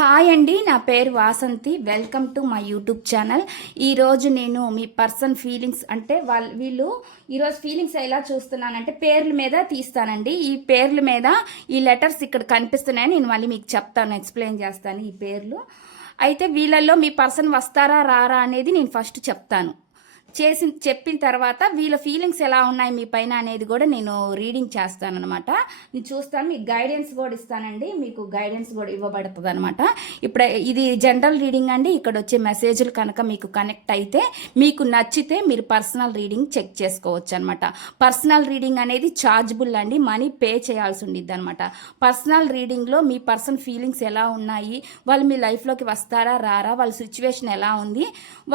Hi అండి, నా పేరు Vasanthi. Welcome to my YouTube channel. ఈరోజు నేను మీ పర్సన్ ఫీలింగ్స్ అంటే వీళ్ళు ఈరోజు ఫీలింగ్స్ ఎలా చూస్తున్నానంటే పేర్ల మీద తీస్తానండి. ఈ పేర్ల మీద ఈ లెటర్స్ ఇక్కడ కనిపిస్తున్నాయని నేను మళ్ళీ మీకు చెప్తాను, ఎక్స్ప్లెయిన్ చేస్తాను ఈ పేర్లు. అయితే వీళ్ళల్లో మీ పర్సన్ వస్తారా రారా అనేది నేను ఫస్ట్ చెప్తాను. చెప్పిన తర్వాత వీళ్ళ ఫీలింగ్స్ ఎలా ఉన్నాయి మీ పైన అనేది కూడా నేను రీడింగ్ చేస్తానన్నమాట. నేను చూస్తాను, మీకు గైడెన్స్ కూడా ఇస్తానండి. మీకు గైడెన్స్ కూడా ఇవ్వబడుతుంది అనమాట. ఇప్పుడు ఇది జనరల్ రీడింగ్ అండి. ఇక్కడ వచ్చే మెసేజ్లు కనుక మీకు కనెక్ట్ అయితే, మీకు నచ్చితే మీరు పర్సనల్ రీడింగ్ చెక్ చేసుకోవచ్చు అనమాట. పర్సనల్ రీడింగ్ అనేది ఛార్జబుల్ అండి, మనీ పే చేయాల్సి ఉండిద్ది అనమాట. పర్సనల్ రీడింగ్లో మీ పర్సన్ ఫీలింగ్స్ ఎలా ఉన్నాయి, వాళ్ళు మీ లైఫ్లోకి వస్తారా రారా, వాళ్ళ సిచ్యువేషన్ ఎలా ఉంది,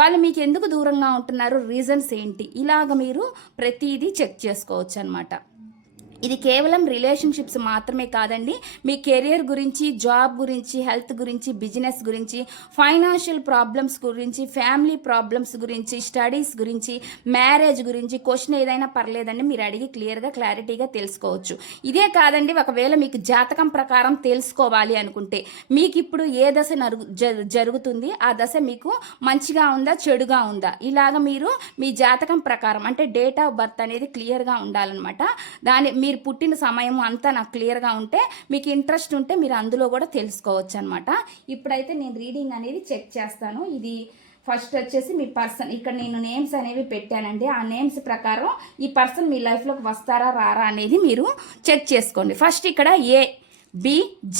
వాళ్ళు మీకు ఎందుకు దూరంగా ఉంటున్నారు, రీజన్స్ ఏంటి, ఇలాగ మీరు ప్రతిదీ చెక్ చేసుకోవచ్చు అనమాట. ఇది కేవలం రిలేషన్షిప్స్ మాత్రమే కాదండి, మీ కెరియర్ గురించి, జాబ్ గురించి, హెల్త్ గురించి, బిజినెస్ గురించి, ఫైనాన్షియల్ ప్రాబ్లమ్స్ గురించి, ఫ్యామిలీ ప్రాబ్లమ్స్ గురించి, స్టడీస్ గురించి, మ్యారేజ్ గురించి క్వశ్చన్ ఏదైనా పర్లేదండి, మీరు అడిగి క్లారిటీగా తెలుసుకోవచ్చు. ఇదే కాదండి, ఒకవేళ మీకు జాతకం ప్రకారం తెలుసుకోవాలి అనుకుంటే, మీకు ఇప్పుడు ఏ దశ జరుగుతుంది, ఆ దశ మీకు మంచిగా ఉందా చెడుగా ఉందా, ఇలాగ మీరు మీ జాతకం ప్రకారం అంటే డేట్ ఆఫ్ బర్త్ అనేది క్లియర్గా ఉండాలన్నమాట. మీరు పుట్టిన సమయం అంతా నాకు క్లియర్గా ఉంటే, మీకు ఇంట్రెస్ట్ ఉంటే మీరు అందులో కూడా తెలుసుకోవచ్చు అనమాట. ఇప్పుడైతే నేను రీడింగ్ అనేది చెక్ చేస్తాను. ఇది ఫస్ట్ వచ్చేసి మీ పర్సన్, ఇక్కడ నేను నేమ్స్ అనేవి పెట్టానండి. ఆ నేమ్స్ ప్రకారం ఈ పర్సన్ మీ లైఫ్లోకి వస్తారా రారా అనేది మీరు చెక్ చేసుకోండి. ఫస్ట్ ఇక్కడ ABG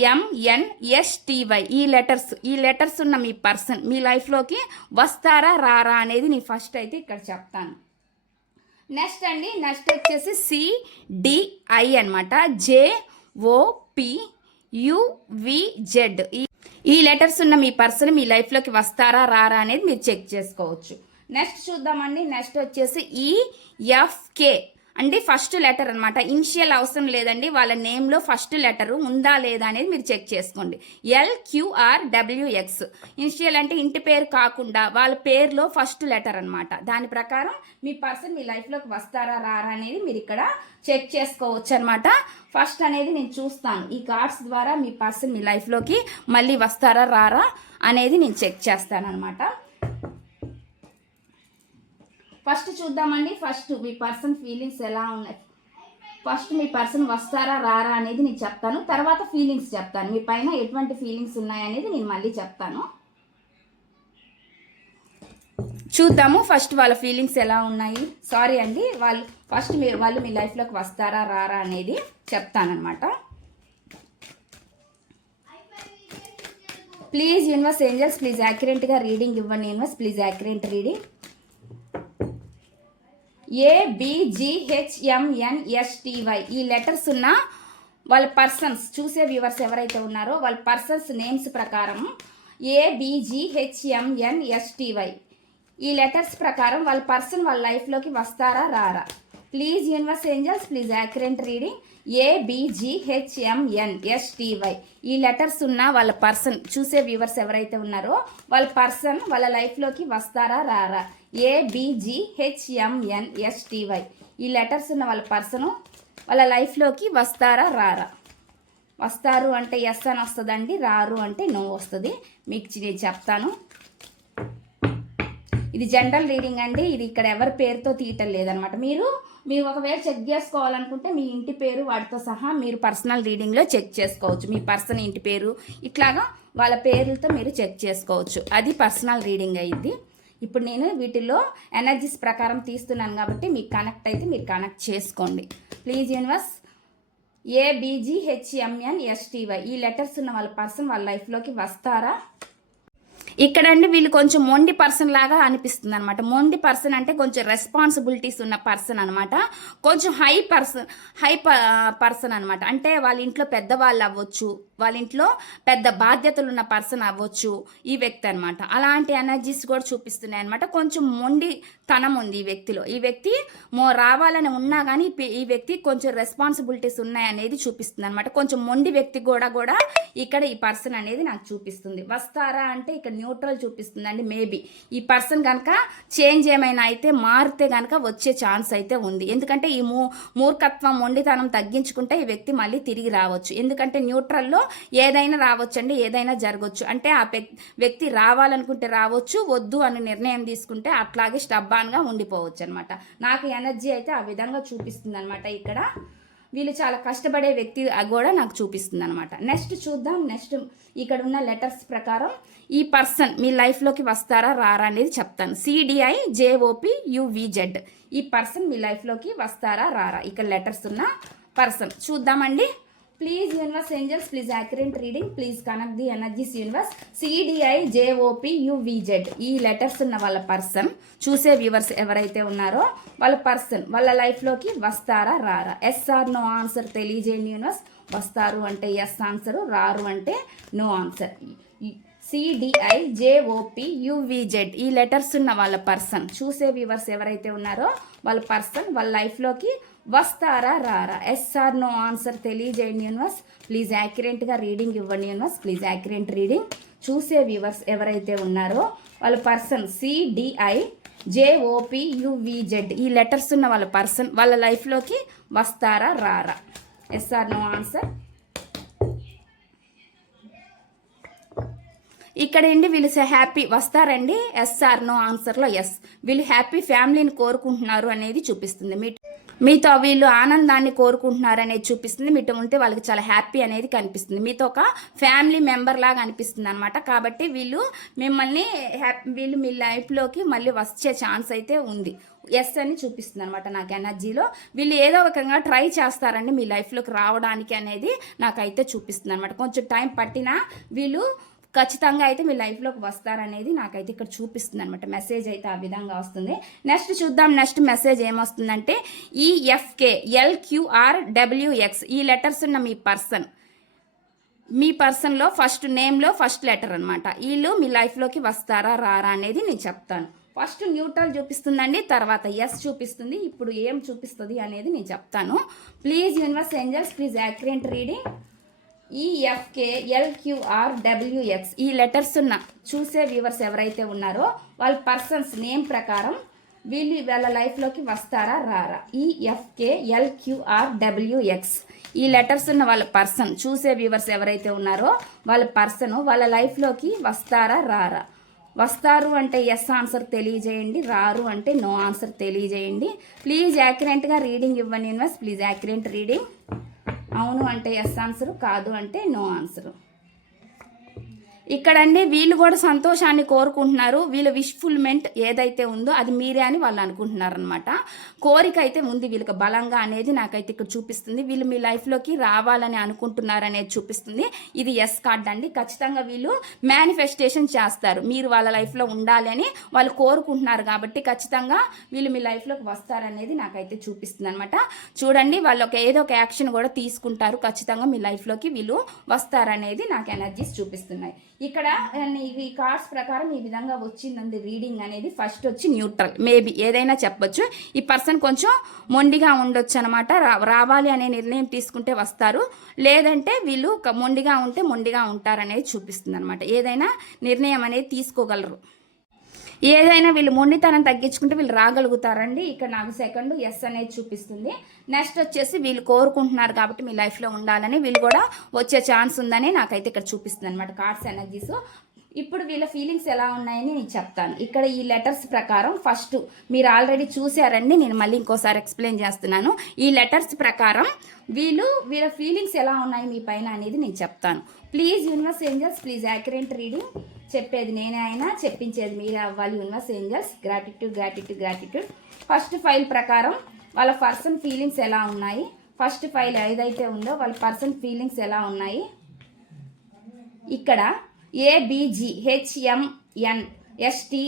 HMNSTY ఈ లెటర్స్ ఉన్న మీ పర్సన్ మీ లైఫ్లోకి వస్తారా రారా అనేది నేను ఫస్ట్ అయితే ఇక్కడ చెప్తాను. నెక్స్ట్ వచ్చేసి CDI అనమాట, JOPUVZ ఈ లెటర్స్ ఉన్న మీ పర్సన్ మీ లైఫ్లోకి వస్తారా రారా అనేది మీరు చెక్ చేసుకోవచ్చు. నెక్స్ట్ చూద్దామండి. నెక్స్ట్ వచ్చేసి EFK అంటే ఫస్ట్ లెటర్ అనమాట. ఇనిషియల్ అవసరం లేదండి, వాళ్ళ నేమ్లో ఫస్ట్ లెటరు ఉందా లేదా అనేది మీరు చెక్ చేసుకోండి. LQRWX ఇనిషియల్ అంటే ఇంటి పేరు కాకుండా వాళ్ళ పేరులో ఫస్ట్ లెటర్ అనమాట. దాని ప్రకారం మీ పర్సన్ మీ లైఫ్లోకి వస్తారా రారా అనేది మీరు ఇక్కడ చెక్ చేసుకోవచ్చు అనమాట. ఫస్ట్ అనేది నేను చూస్తాను, ఈ కార్డ్స్ ద్వారా మీ పర్సన్ మీ లైఫ్లోకి మళ్ళీ వస్తారా రారా అనేది నేను చెక్ చేస్తాను అనమాట. ఫస్ట్ చూద్దామండి. ఫస్ట్ మీ పర్సన్ ఫీలింగ్స్ ఎలా ఉన్నాయి, ఫస్ట్ మీ పర్సన్ వస్తారా రారా అనేది నేను చెప్తాను, తర్వాత ఫీలింగ్స్ చెప్తాను. మీ పైన ఎటువంటి ఫీలింగ్స్ ఉన్నాయనేది నేను మళ్ళీ చెప్తాను. చూద్దాము ఫస్ట్ వాళ్ళ ఫీలింగ్స్ ఎలా ఉన్నాయి. సారీ అండి, వాళ్ళు మీ లైఫ్లోకి వస్తారా రారా అనేది చెప్తానమాట. ప్లీజ్ యూనివర్స్ ఏంజల్స్, ప్లీజ్ యాక్యురేట్గా రీడింగ్ ఇవ్వండి. Universe please accurate reading. ABGHMNSTY ఈ లెటర్స్ ఉన్న వాళ్ళ పర్సన్స్, చూసే వ్యూవర్స్ ఎవరైతే ఉన్నారో వాళ్ళ పర్సన్స్ నేమ్స్ ప్రకారం ABGHMNSTY ఈ లెటర్స్ ప్రకారం వాళ్ళ పర్సన్ వాళ్ళ లైఫ్లోకి వస్తారా రారా. Please universe angels please accurate reading. ABGHMNSTY ఈ లెటర్స్ ఉన్న వాళ్ళ పర్సన్, చూసే వ్యూవర్స్ ఎవరైతే ఉన్నారో వాళ్ళ పర్సన్ వాళ్ళ లైఫ్లోకి వస్తారా రారా. ABGHMNSTY ఈ లెటర్స్ ఉన్న వాళ్ళ పర్సను వాళ్ళ లైఫ్లోకి వస్తారా రారా. వస్తారు అంటే ఎస్ అని వస్తుందండి, రారు అంటే నో వస్తుంది. మీకు నేను చెప్తాను. ఇది జనరల్ రీడింగ్ అండి, ఇది ఇక్కడ ఎవరి పేరుతో తీయటం లేదనమాట. మీరు ఒకవేళ చెక్ చేసుకోవాలనుకుంటే మీ ఇంటి పేరు వాటితో సహా మీరు పర్సనల్ రీడింగ్లో చెక్ చేసుకోవచ్చు. మీ పర్సన్ ఇంటి పేరు ఇట్లాగా వాళ్ళ పేర్లతో మీరు చెక్ చేసుకోవచ్చు. అది పర్సనల్ రీడింగ్ అయింది. ఇప్పుడు నేను వీటిల్లో ఎనర్జీస్ ప్రకారం తీస్తున్నాను కాబట్టి మీకు కనెక్ట్ అయితే మీరు కనెక్ట్ చేసుకోండి. Please universe. ABGHMNSTY ఈ లెటర్స్ ఉన్న వాళ్ళ పర్సన్ వాళ్ళ లైఫ్లోకి వస్తారా. ఇక్కడండి వీళ్ళు కొంచెం మొండి పర్సన్ లాగా అనిపిస్తుంది అనమాట. మొండి పర్సన్ అంటే కొంచెం రెస్పాన్సిబిలిటీస్ ఉన్న పర్సన్ అనమాట. కొంచెం హై పర్సన్ అనమాట. అంటే వాళ్ళ ఇంట్లో పెద్దవాళ్ళు అవ్వచ్చు, వాళ్ళ ఇంట్లో పెద్ద బాధ్యతలు ఉన్న పర్సన్ అవ్వచ్చు ఈ వ్యక్తి అనమాట. అలాంటి ఎనర్జీస్ కూడా చూపిస్తున్నాయి అనమాట. కొంచెం మొండితనం ఉంది ఈ వ్యక్తిలో. ఈ వ్యక్తి రావాలని ఉన్నా కానీ ఈ వ్యక్తి కొంచెం రెస్పాన్సిబిలిటీస్ ఉన్నాయనేది చూపిస్తుంది అనమాట. కొంచెం మొండి వ్యక్తి కూడా ఇక్కడ ఈ పర్సన్ అనేది నాకు చూపిస్తుంది. వస్తారా అంటే ఇక్కడ న్యూట్రల్ చూపిస్తుంది అండి. మేబీ ఈ పర్సన్ కనుక చేంజ్ ఏమైనా అయితే మారితే కనుక వచ్చే ఛాన్స్ అయితే ఉంది. ఎందుకంటే ఈ మూర్ఖత్వం మొండితనం తగ్గించుకుంటే ఈ వ్యక్తి మళ్ళీ తిరిగి రావచ్చు. ఎందుకంటే న్యూట్రల్లో ఏదైనా రావచ్చు అండి, ఏదైనా జరగవచ్చు. అంటే ఆ వ్యక్తి రావాలనుకుంటే రావచ్చు, వద్దు అని నిర్ణయం తీసుకుంటే అట్లాగే స్టబ్బాన్గా ఉండిపోవచ్చు అనమాట. నాకు ఎనర్జీ అయితే ఆ విధంగా చూపిస్తుంది అనమాట. ఇక్కడ వీళ్ళు చాలా కష్టపడే వ్యక్తి కూడా నాకు చూపిస్తుంది అనమాట. నెక్స్ట్ చూద్దాం. నెక్స్ట్ ఇక్కడ ఉన్న లెటర్స్ ప్రకారం ఈ పర్సన్ మీ లైఫ్లోకి వస్తారా రారా అనేది చెప్తాను. CDIJOPUVZ ఈ పర్సన్ మీ లైఫ్లోకి వస్తారా రారా, ఇక్కడ లెటర్స్ ఉన్న పర్సన్ చూద్దామండి. Please universe angels, please accurate reading, please connect the energies universe. CDIJOPUVZ ఈ లెటర్స్ ఉన్న వాళ్ళ పర్సన్, చూసే వ్యూవర్స్ ఎవరైతే ఉన్నారో వాళ్ళ పర్సన్ వాళ్ళ లైఫ్లోకి వస్తారా రారా, ఎస్ ఆర్ నో ఆన్సర్ తెలియజేయండి యూనివర్స్. వస్తారు అంటే ఎస్ ఆన్సరు, రారు అంటే నో ఆన్సర్. CDIJOPUVZ ఈ లెటర్స్ ఉన్న వాళ్ళ పర్సన్, చూసే వ్యూవర్స్ ఎవరైతే ఉన్నారో వాళ్ళ పర్సన్ వాళ్ళ లైఫ్లోకి వస్తారా రారా, ఎస్ ఆర్ నో ఆన్సర్ తెలియజేయండి యూనివర్స్. ప్లీజ్ యాక్యురేట్గా రీడింగ్ ఇవ్వండి యూనివర్స్. Please accurate reading. చూసే వ్యూవర్స్ ఎవరైతే ఉన్నారో వాళ్ళ పర్సన్ CDIJOPUVZ ఈ లెటర్స్ ఉన్న వాళ్ళ పర్సన్ వాళ్ళ లైఫ్లోకి వస్తారా రారా, ఎస్ ఆర్ నో ఆన్సర్. ఇక్కడ అండి వీళ్ళు హ్యాపీ వస్తారండి, ఎస్ ఆర్ నో ఆన్సర్లో ఎస్. వీళ్ళు హ్యాపీ ఫ్యామిలీని కోరుకుంటున్నారు అనేది చూపిస్తుంది. మీతో వీళ్ళు ఆనందాన్ని కోరుకుంటున్నారు అనేది చూపిస్తుంది. మీతో ఉంటే వాళ్ళకి చాలా హ్యాపీ అనేది కనిపిస్తుంది. మీతో ఒక ఫ్యామిలీ మెంబర్ లాగా అనిపిస్తుంది అనమాట. కాబట్టి వీళ్ళు మిమ్మల్ని వీళ్ళు మీ లైఫ్లోకి మళ్ళీ వచ్చే ఛాన్స్ అయితే ఉంది, ఎస్ అని చూపిస్తుంది అనమాట నాకు ఎనర్జీలో. వీళ్ళు ఏదో రకంగా ట్రై చేస్తారండి మీ లైఫ్లోకి రావడానికి అనేది నాకైతే చూపిస్తుంది అనమాట. కొంచెం టైం పట్టినా వీళ్ళు ఖచ్చితంగా అయితే మీ లైఫ్లోకి వస్తారనేది నాకైతే ఇక్కడ చూపిస్తుంది అనమాట. మెసేజ్ అయితే ఆ విధంగా వస్తుంది. నెక్స్ట్ చూద్దాం. నెక్స్ట్ మెసేజ్ ఏమొస్తుందంటే EFKLQRWX ఈ లెటర్స్ ఉన్న మీ పర్సన్లో ఫస్ట్ నేమ్లో ఫస్ట్ లెటర్ అనమాట. వీళ్ళు మీ లైఫ్లోకి వస్తారా రారా అనేది నేను చెప్తాను. ఫస్ట్ న్యూట్రల్ చూపిస్తుందండి, తర్వాత ఎస్ చూపిస్తుంది. ఇప్పుడు ఏం చూపిస్తుంది అనేది నేను చెప్తాను. Please universe angels, please accurate reading. EFKLQRWX ఈ లెటర్స్ ఉన్న చూసే వ్యూవర్స్ ఎవరైతే ఉన్నారో వాళ్ళ పర్సన్స్ నేమ్ ప్రకారం వీళ్ళు వాళ్ళ లైఫ్లోకి వస్తారా రారా. EFKLQRWX ఈ లెటర్స్ ఉన్న వాళ్ళ పర్సన్, చూసే వ్యూవర్స్ ఎవరైతే ఉన్నారో వాళ్ళ పర్సన్ వాళ్ళ లైఫ్లోకి వస్తారా రారా. వస్తారు అంటే ఎస్ ఆన్సర్ తెలియజేయండి, రారు అంటే నో ఆన్సర్ తెలియజేయండి. ప్లీజ్ యాక్యురేట్గా రీడింగ్ ఇవ్వండి యూనివర్స్. Please accurate reading. అవును అంటే ఎస్ ఆన్సరు, కాదు అంటే నో ఆన్సరు. ఇక్కడండి వీళ్ళు కూడా సంతోషాన్ని కోరుకుంటున్నారు. వీళ్ళ విష్ఫుల్మెంట్ ఏదైతే ఉందో అది మీరే అని వాళ్ళు అనుకుంటున్నారు అనమాట. కోరిక అయితే ఉంది వీళ్ళకి బలంగా అనేది నాకైతే ఇక్కడ చూపిస్తుంది. వీళ్ళు మీ లైఫ్లోకి రావాలని అనుకుంటున్నారు అనేది చూపిస్తుంది. ఇది ఎస్ కార్డ్ అండి. ఖచ్చితంగా వీళ్ళు మేనిఫెస్టేషన్ చేస్తారు. మీరు వాళ్ళ లైఫ్లో ఉండాలి అని వాళ్ళు కోరుకుంటున్నారు కాబట్టి ఖచ్చితంగా వీళ్ళు మీ లైఫ్లోకి వస్తారనేది నాకైతే చూపిస్తుంది అనమాట. చూడండి వాళ్ళు ఏదో ఒక యాక్షన్ కూడా తీసుకుంటారు. ఖచ్చితంగా మీ లైఫ్లోకి వీళ్ళు వస్తారనేది నాకు ఎనర్జీస్ చూపిస్తున్నాయి. ఇక్కడ ఈ కార్డ్స్ ప్రకారం ఈ విధంగా వచ్చిందండి రీడింగ్ అనేది. ఫస్ట్ వచ్చి న్యూట్రల్, మేబీ ఏదైనా చెప్పొచ్చు. ఈ పర్సన్ కొంచెం మొండిగా ఉండొచ్చు అనమాట. రావాలి అనే నిర్ణయం తీసుకుంటే వస్తారు, లేదంటే వీళ్ళు మొండిగా ఉంటే మొండిగా ఉంటారనేది చూపిస్తుంది అనమాట. ఏదైనా నిర్ణయం అనేది తీసుకోగలరు. ఏదైనా వీళ్ళు మొండితనం తగ్గించుకుంటే వీళ్ళు రాగలుగుతారండి. ఇక్కడ నాకు సెకండ్ ఎస్ అనేది చూపిస్తుంది. నెక్స్ట్ వచ్చేసి వీళ్ళు కోరుకుంటున్నారు కాబట్టి మీ లైఫ్లో ఉండాలని, వీళ్ళు కూడా వచ్చే ఛాన్స్ ఉందని నాకైతే ఇక్కడ చూపిస్తుంది అనమాట కార్డ్స్ ఎనర్జీస్. ఇప్పుడు వీళ్ళ ఫీలింగ్స్ ఎలా ఉన్నాయని నేను చెప్తాను. ఇక్కడ ఈ లెటర్స్ ప్రకారం ఫస్ట్ మీరు ఆల్రెడీ చూసారండి, నేను మళ్ళీ ఇంకోసారి ఎక్స్ప్లెయిన్ చేస్తున్నాను. ఈ లెటర్స్ ప్రకారం వీళ్ళ ఫీలింగ్స్ ఎలా ఉన్నాయి మీ పైన అనేది నేను చెప్తాను. Please universe angels, please accurate reading. చెప్పేది నేనే అయినా చెప్పించేది మీరే అవ్వాలి universe angels. Gratitude gratitude gratitude. First file ప్రకారం వాళ్ళ పర్సన్ ఫీలింగ్స్ ఎలా ఉన్నాయి, ఫస్ట్ ఫైల్ ఏదైతే ఉందో వాళ్ళ పర్సన్ ఫీలింగ్స్ ఎలా ఉన్నాయి. ఇక్కడ ABGHMNSTY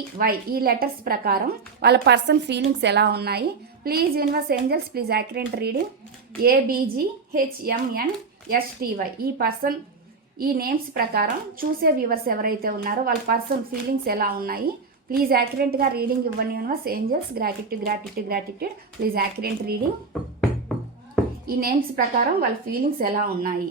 ఈ లెటర్స్ ప్రకారం వాళ్ళ పర్సన్ ఫీలింగ్స్ ఎలా ఉన్నాయి. Please universe angels, please accurate reading. ABGHMNSTY ఈ పర్సన్ ఈ నేమ్స్ ప్రకారం చూసే వ్యూవర్స్ ఎవరైతే ఉన్నారో వాళ్ళ పర్సన్ ఫీలింగ్స్ ఎలా ఉన్నాయి. ప్లీజ్ యాక్యురేట్గా రీడింగ్ ఇవ్వండి universe angels. Gratitude gratitude gratitude. Please accurate reading. ఈ నేమ్స్ ప్రకారం వాళ్ళ ఫీలింగ్స్ ఎలా ఉన్నాయి.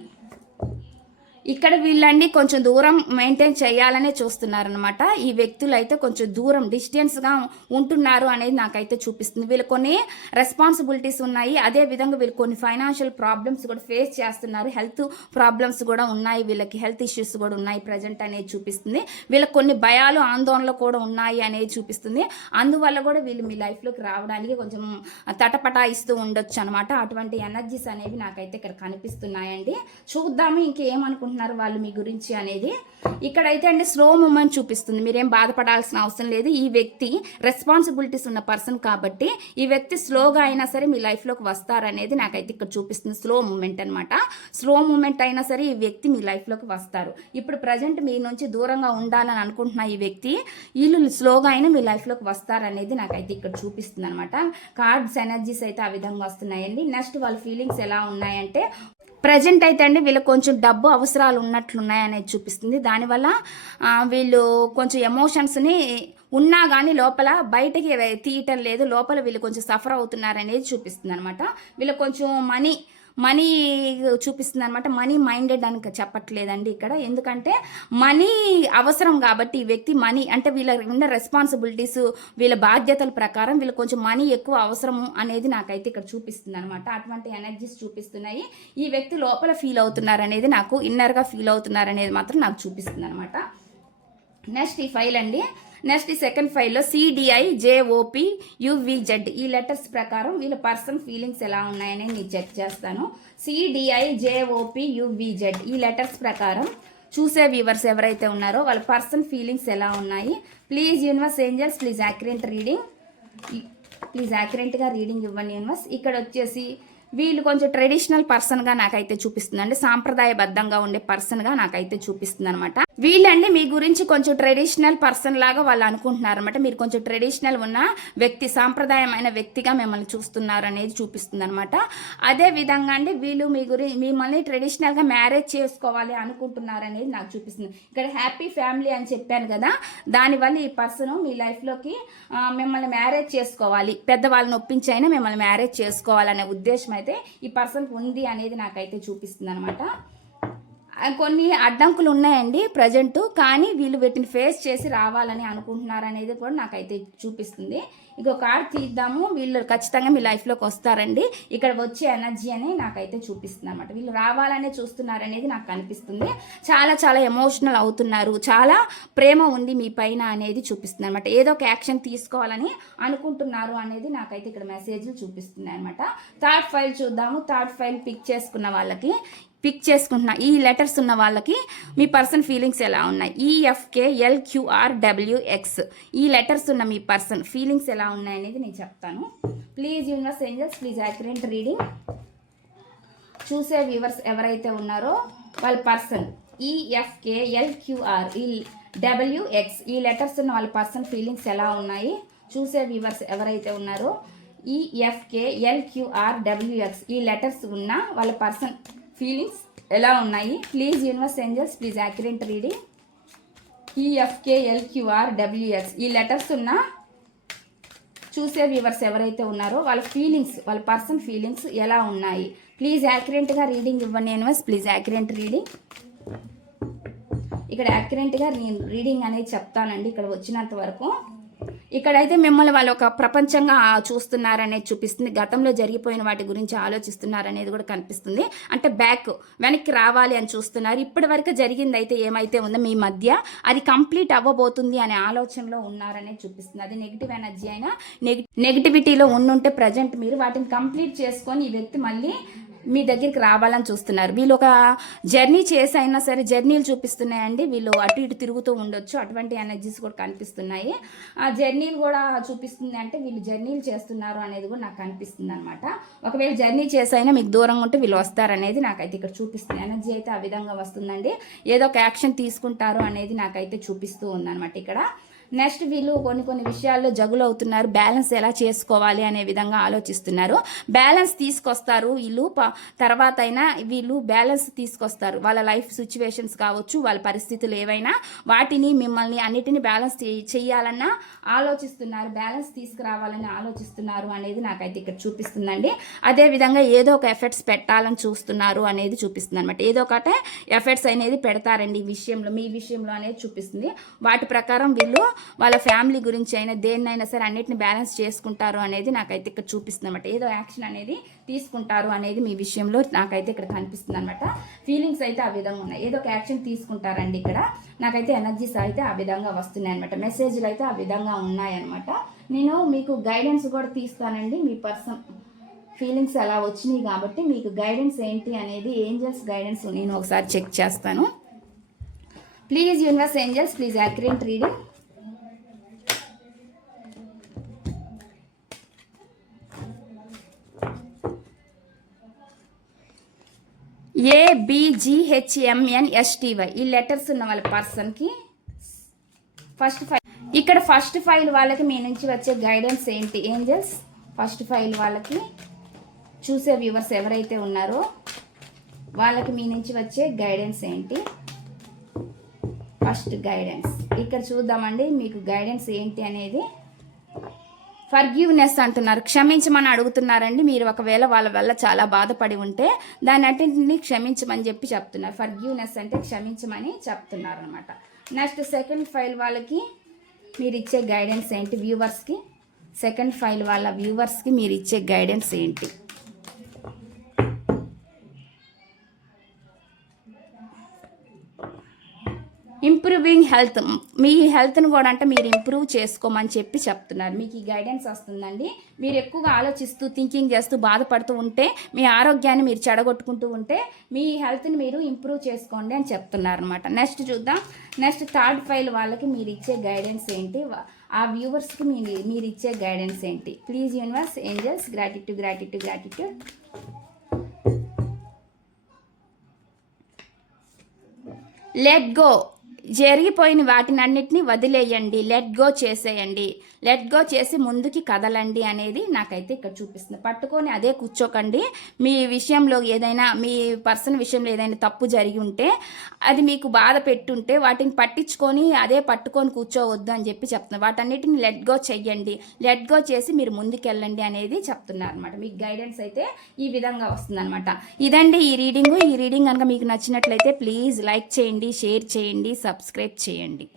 ఇక్కడ వీళ్ళండి కొంచెం దూరం మెయింటైన్ చేయాలనే చూస్తున్నారనమాట. ఈ వ్యక్తులు అయితే కొంచెం దూరం డిస్టెన్స్గా ఉంటున్నారు అనేది నాకైతే చూపిస్తుంది. వీళ్ళు కొన్ని రెస్పాన్సిబిలిటీస్ ఉన్నాయి, అదే విధంగా వీళ్ళు కొన్ని ఫైనాన్షియల్ ప్రాబ్లమ్స్ కూడా ఫేస్ చేస్తున్నారు, హెల్త్ ప్రాబ్లమ్స్ కూడా ఉన్నాయి, వీళ్ళకి హెల్త్ ఇష్యూస్ కూడా ఉన్నాయి ప్రజెంట్ అనేది చూపిస్తుంది. వీళ్ళకి కొన్ని భయాలు ఆందోళనలు కూడా ఉన్నాయి అనేది చూపిస్తుంది. అందువల్ల కూడా వీళ్ళు మీ లైఫ్లోకి రావడానికి కొంచెం తటపటాయిస్తూ ఉండొచ్చు అనమాట. అటువంటి ఎనర్జీస్ అనేవి నాకైతే ఇక్కడ కనిపిస్తున్నాయండి. చూద్దాము ఇంకేమనుకుంటున్నారు వాళ్ళు మీ గురించి అనేది. ఇక్కడైతే అండి స్లో మూమెంట్ చూపిస్తుంది, మీరేం బాధపడాల్సిన అవసరం లేదు. ఈ వ్యక్తి రెస్పాన్సిబిలిటీస్ ఉన్న పర్సన్ కాబట్టి ఈ వ్యక్తి స్లోగా అయినా సరే మీ లైఫ్లోకి వస్తారనేది నాకైతే ఇక్కడ చూపిస్తుంది. స్లో మూమెంట్ అనమాట. స్లో మూమెంట్ అయినా సరే ఈ వ్యక్తి మీ లైఫ్లోకి వస్తారు. ఇప్పుడు ప్రజెంట్ మీ నుంచి దూరంగా ఉండాలని అనుకుంటున్న ఈ వ్యక్తి వీళ్ళు స్లోగా అయినా మీ లైఫ్లోకి వస్తారనేది నాకైతే ఇక్కడ చూపిస్తుంది అనమాట. కార్డ్స్ ఎనర్జీస్ అయితే ఆ విధంగా వస్తున్నాయండి. నెక్స్ట్ వాళ్ళ ఫీలింగ్స్ ఎలా ఉన్నాయంటే, ప్రజెంట్ అయితే అండి వీళ్ళకి కొంచెం డబ్బు అవసరాలు ఉన్నట్లున్నాయనేది చూపిస్తుంది. దానివల్ల వీళ్ళు కొంచెం ఎమోషన్స్ని ఉన్నా కానీ లోపల బయటకి తీయటం లేదు, లోపల వీళ్ళు కొంచెం సఫర్ అవుతున్నారనేది చూపిస్తుంది అనమాట. వీళ్ళు కొంచెం మనీ చూపిస్తుంది అనమాట. మనీ మైండెడ్ అని చెప్పట్లేదండి ఇక్కడ, ఎందుకంటే మనీ అవసరం కాబట్టి ఈ వ్యక్తి మనీ అంటే వీళ్ళ ఉన్న రెస్పాన్సిబిలిటీస్ వీళ్ళ బాధ్యతల ప్రకారం వీళ్ళు కొంచెం మనీ ఎక్కువ అవసరము అనేది నాకైతే ఇక్కడ చూపిస్తుంది అనమాట. అటువంటి ఎనర్జీస్ చూపిస్తున్నాయి. ఈ వ్యక్తి లోపల ఫీల్ అవుతున్నారు అనేది నాకు, ఇన్నర్గా ఫీల్ అవుతున్నారు అనేది మాత్రం నాకు చూపిస్తుంది అనమాట. నెక్స్ట్ ఈ ఫైల్ అండి. నెక్స్ట్ ఈ సెకండ్ ఫైల్లో CDIJOPUVZ ఈ లెటర్స్ ప్రకారం వీళ్ళ పర్సన్ ఫీలింగ్స్ ఎలా ఉన్నాయని నేను చెక్ చేస్తాను. CDIJOPUVZ ఈ లెటర్స్ ప్రకారం చూసే వ్యూవర్స్ ఎవరైతే ఉన్నారో వాళ్ళ పర్సన్ ఫీలింగ్స్ ఎలా ఉన్నాయి. Please universe angels please accurate reading, please యాక్యురేట్గా రీడింగ్ ఇవ్వండి యూనివర్స్. ఇక్కడ వచ్చేసి వీళ్ళు కొంచెం ట్రెడిషనల్ పర్సన్గా నాకైతే చూపిస్తుంది అండి, సాంప్రదాయబద్ధంగా ఉండే పర్సన్గా నాకైతే చూపిస్తుంది అనమాట. వీళ్ళండి మీ గురించి కొంచెం ట్రెడిషనల్ పర్సన్ లాగా వాళ్ళు అనుకుంటున్నారు అనమాట. మీరు కొంచెం ట్రెడిషనల్ ఉన్న వ్యక్తి, సాంప్రదాయమైన వ్యక్తిగా మిమ్మల్ని చూస్తున్నారు అనేది చూపిస్తుంది అనమాట. అదే విధంగా అండి వీళ్ళు మిమ్మల్ని ట్రెడిషనల్గా మ్యారేజ్ చేసుకోవాలి అనుకుంటున్నారు అనేది నాకు చూపిస్తుంది. ఇక్కడ హ్యాపీ ఫ్యామిలీ అని చెప్పాను కదా, దానివల్ల ఈ పర్సన్ మీ లైఫ్లోకి మిమ్మల్ని మ్యారేజ్ చేసుకోవాలి, పెద్దవాళ్ళని ఒప్పించైనా మిమ్మల్ని మ్యారేజ్ చేసుకోవాలనే ఉద్దేశం అయితే ఈ పర్సన్కి ఉంది అనేది నాకైతే చూపిస్తుంది అనమాట. కొన్ని అడ్డంకులు ఉన్నాయండి ప్రజెంట్, కానీ వీళ్ళు వీటిని ఫేస్ చేసి రావాలని అనుకుంటున్నారు అనేది కూడా నాకైతే చూపిస్తుంది. ఇంకో కార్డ్ తీద్దాము. వీళ్ళు ఖచ్చితంగా మీ లైఫ్లోకి వస్తారండి, ఇక్కడ వచ్చే ఎనర్జీ అని నాకైతే చూపిస్తుంది అనమాట. వీళ్ళు రావాలనే చూస్తున్నారు అనేది నాకు కనిపిస్తుంది. చాలా చాలా ఎమోషనల్ అవుతున్నారు, చాలా ప్రేమ ఉంది మీ పైన అనేది చూపిస్తుంది అనమాట. ఏదో ఒక యాక్షన్ తీసుకోవాలని అనుకుంటున్నారు అనేది నాకైతే ఇక్కడ మెసేజ్లు చూపిస్తుంది అనమాట. థర్డ్ ఫైల్ చూద్దాము. థర్డ్ ఫైల్ పిక్ చేసుకుంటున్న ఈ లెటర్స్ ఉన్న వాళ్ళకి మీ పర్సన్ ఫీలింగ్స్ ఎలా ఉన్నాయి. EFKLQRWX ఈ లెటర్స్ ఉన్న మీ పర్సన్ ఫీలింగ్స్ ఎలా ఉన్నాయి అనేది నేను చెప్తాను. Please universe angels please accurate reading. చూసే వ్యూవర్స్ ఎవరైతే ఉన్నారో వాళ్ళ పర్సన్ EFKLQRWX ఈ లెటర్స్ ఉన్న వాళ్ళ పర్సన్ ఫీలింగ్స్ ఎలా ఉన్నాయి. చూసే వ్యూవర్స్ ఎవరైతే ఉన్నారో EFKLQRWX ఈ లెటర్స్ ఉన్న వాళ్ళ పర్సన్ ఫీలింగ్స్ ఎలా ఉన్నాయి. Please universe angels please accurate reading. EFKLQRWX ఈ లెటర్స్ ఉన్న చూసే వ్యూవర్స్ ఎవరైతే ఉన్నారో వాళ్ళ ఫీలింగ్స్, వాళ్ళ పర్సన్ ఫీలింగ్స్ ఎలా ఉన్నాయి. ప్లీజ్ యాక్యురేట్గా రీడింగ్ ఇవ్వండి యూనివర్స్ ప్లీజ్ యాక్యురేట్ రీడింగ్. ఇక్కడ యాక్యురేట్గా నేను రీడింగ్ అనేది చెప్తానండి ఇక్కడ వచ్చినంత వరకు. ఇక్కడైతే మిమ్మల్ని వాళ్ళు ఒక ప్రపంచంగా చూస్తున్నారనేది చూపిస్తుంది. గతంలో జరిగిపోయిన వాటి గురించి ఆలోచిస్తున్నారనేది కూడా కనిపిస్తుంది. అంటే వెనక్కి రావాలి అని చూస్తున్నారు. ఇప్పటి వరకు జరిగింది అయితే ఏమైతే ఉందో మీ మధ్య అది కంప్లీట్ అవ్వబోతుంది అనే ఆలోచనలో ఉన్నారనేది చూపిస్తుంది. అది నెగిటివ్ ఎనర్జీ అయినా నెగిటివిటీలో ఉండుంటే ప్రజెంట్ మీరు వాటిని కంప్లీట్ చేసుకొని ఈ వ్యక్తి మళ్ళీ మీ దగ్గరికి రావాలని చూస్తున్నారు. వీళ్ళు ఒక జర్నీ చేసి అయినా సరే జర్నీలు చూపిస్తున్నాయండి. వీళ్ళు అటు ఇటు తిరుగుతూ ఉండొచ్చు, అటువంటి ఎనర్జీస్ కూడా కనిపిస్తున్నాయి. ఆ జర్నీలు కూడా చూపిస్తుంది అంటే వీళ్ళు జర్నీలు చేస్తున్నారు అనేది కూడా నాకు కనిపిస్తుంది అనమాట. ఒకవేళ జర్నీ చేసి అయినా మీకు దూరంగా ఉంటే వీళ్ళు వస్తారనేది నాకైతే ఇక్కడ చూపిస్తుంది. ఎనర్జీ అయితే ఆ విధంగా వస్తుందండి. ఏదో ఒక యాక్షన్ తీసుకుంటారు అనేది నాకైతే చూపిస్తూ ఉందన్నమాట ఇక్కడ. నెక్స్ట్ వీళ్ళు కొన్ని విషయాల్లో జగులు అవుతున్నారు. బ్యాలెన్స్ ఎలా చేసుకోవాలి అనే విధంగా ఆలోచిస్తున్నారు. బ్యాలెన్స్ తీసుకొస్తారు వీళ్ళు. తర్వాత అయినా వీళ్ళు బ్యాలెన్స్ తీసుకొస్తారు. వాళ్ళ లైఫ్ సిచ్యువేషన్స్ కావచ్చు, వాళ్ళ పరిస్థితులు ఏవైనా వాటిని మిమ్మల్ని అన్నిటిని బ్యాలెన్స్ చేయాలన్నా ఆలోచిస్తున్నారు. బ్యాలెన్స్ తీసుకురావాలని ఆలోచిస్తున్నారు అనేది నాకైతే ఇక్కడ చూపిస్తుందండి. అదేవిధంగా ఏదో ఒక ఎఫర్ట్స్ పెట్టాలని చూస్తున్నారు అనేది చూపిస్తుంది అనమాట. ఏదో ఒకటే ఎఫర్ట్స్ అనేది పెడతారండి ఈ విషయంలో, మీ విషయంలో అనేది చూపిస్తుంది. వాటి ప్రకారం వీళ్ళు వాళ్ళ ఫ్యామిలీ గురించి అయినా దేన్నైనా సరే అన్నిటిని బ్యాలెన్స్ చేసుకుంటారు అనేది నాకైతే ఇక్కడ చూపిస్తుంది అనమాట. ఏదో యాక్షన్ అనేది తీసుకుంటారు అనేది మీ విషయంలో నాకైతే ఇక్కడ కనిపిస్తుంది అనమాట. ఫీలింగ్స్ అయితే ఆ విధంగా ఉన్నాయి. ఏదో ఒక యాక్షన్ తీసుకుంటారండి ఇక్కడ. నాకైతే ఎనర్జీస్ అయితే ఆ విధంగా వస్తున్నాయి అనమాట. మెసేజ్లు అయితే ఆ విధంగా ఉన్నాయన్నమాట. నేను మీకు గైడెన్స్ కూడా తీస్తానండి. మీ పర్సన్ ఫీలింగ్స్ అలా వచ్చినాయి కాబట్టి మీకు గైడెన్స్ ఏంటి అనేది, ఏంజల్స్ గైడెన్స్ నేను ఒకసారి చెక్ చేస్తాను. Please universe angels, please accurate reading. ABGHMNSTY ఈ లెటర్స్ ఉన్న వాళ్ళ పర్సన్కి ఫస్ట్ ఫైల్ వాళ్ళకి మీ నుంచి వచ్చే గైడెన్స్ ఏంటి ఏంజల్స్? ఫస్ట్ ఫైల్ వాళ్ళకి చూసే వ్యూవర్స్ ఎవరైతే ఉన్నారో వాళ్ళకి మీ నుంచి వచ్చే గైడెన్స్ ఏంటి? ఫస్ట్ గైడెన్స్ ఇక్కడ చూద్దామండి. మీకు గైడెన్స్ ఏంటి అనేది. ఫర్గివ్నెస్ అంటున్నారు, క్షమించమని అడుగుతున్నారండి. మీరు ఒకవేళ వాళ్ళ వల్ల చాలా బాధపడి ఉంటే దాన్ని అన్నింటినీ క్షమించమని చెప్పి చెప్తున్నారు. ఫర్గివ్నెస్ అంటే క్షమించమని చెప్తున్నారు అనమాట. నెక్స్ట్ సెకండ్ ఫైల్ వాళ్ళకి మీరు ఇచ్చే గైడెన్స్ ఏంటి? వ్యూవర్స్కి సెకండ్ ఫైల్ వాళ్ళ వ్యూవర్స్కి మీరు ఇచ్చే గైడెన్స్ ఏంటి? ఇంప్రూవింగ్ హెల్త్, మీ హెల్త్ను కూడా అంటే మీరు ఇంప్రూవ్ చేసుకోమని చెప్పి చెప్తున్నారు. మీకు ఈ గైడెన్స్ వస్తుందండి. మీరు ఎక్కువగా ఆలోచిస్తూ థింకింగ్ చేస్తూ బాధపడుతూ ఉంటే, మీ ఆరోగ్యాన్ని మీరు చెడగొట్టుకుంటూ ఉంటే మీ హెల్త్ని మీరు ఇంప్రూవ్ చేసుకోండి అని చెప్తున్నారు అనమాట. నెక్స్ట్ చూద్దాం. నెక్స్ట్ థర్డ్ ఫైల్ వాళ్ళకి మీరు ఇచ్చే గైడెన్స్ ఏంటి? ఆ వ్యూవర్స్కి మీరు ఇచ్చే గైడెన్స్ ఏంటి? Please universe angels, gratitude gratitude gratitude. Let go, జరిగిపోయిన వాటిని అన్నిటినీ వదిలేయండి. లెట్ గో చేసేయండి. లెట్ గో చేసి ముందుకి కదలండి అనేది నాకైతే ఇక్కడ చూపిస్తుంది. పట్టుకొని అదే కూర్చోకండి. మీ విషయంలో ఏదైనా, మీ పర్సన్ విషయంలో ఏదైనా తప్పు జరిగి ఉంటే, అది మీకు బాధ పెట్టుంటే వాటిని పట్టించుకొని అదే పట్టుకొని కూర్చోవద్దు అని చెప్పి చెప్తున్నారు. వాటన్నిటిని లెట్ గో చెయ్యండి. లెట్ గో చేసి మీరు ముందుకెళ్ళండి అనేది చెప్తున్నారు అనమాట. మీకు గైడెన్స్ అయితే ఈ విధంగా వస్తుందన్నమాట. ఇదండి ఈ రీడింగ్. ఈ రీడింగ్ కనుక మీకు నచ్చినట్లయితే ప్లీజ్ లైక్ చేయండి, షేర్ చేయండి, సబ్స్క్రైబ్ చేయండి.